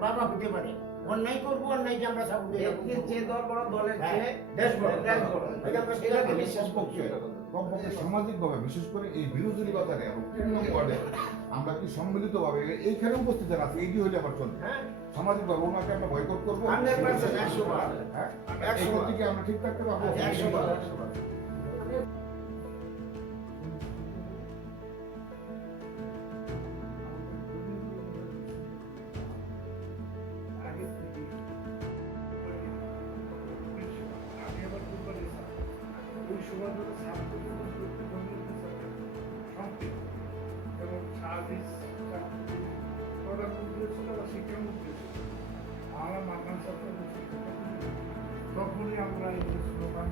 বাবা হতে পারে। অন্যায় করব অন্যায়কে আমরা সাপোর্ট ব্যক্তির যে দল বড় দলের হ্যাঁ, চেয়ে দেশ বড়। দেশ বড়। এটা আমরা সেটাকে সেটাকে বিশ্বাস করছি। কমপক্ষে সামাজিকভাবে বিশেষ করে এই বিরোধী বাজারে এবং ওয়ার্ডে আমরা কি সম্মিলিতভাবে এইখানে উপস্থিত আছে এইটি হইলে আবার চলবে। হ্যাঁ। সামাজিকভাবে ওনাকে আমরা বয়কট করব। একশো হ্যাঁ? একশো এই দিকে আমরা ঠিক থাকতে পারব? করতে সংক্ষিপ্ত এবং সার্ভিস প্রধানমন্ত্রী ছিল বা শিক্ষামন্ত্রী ছিল আমরা ছাত্র তখনই আমরা এই স্লোগান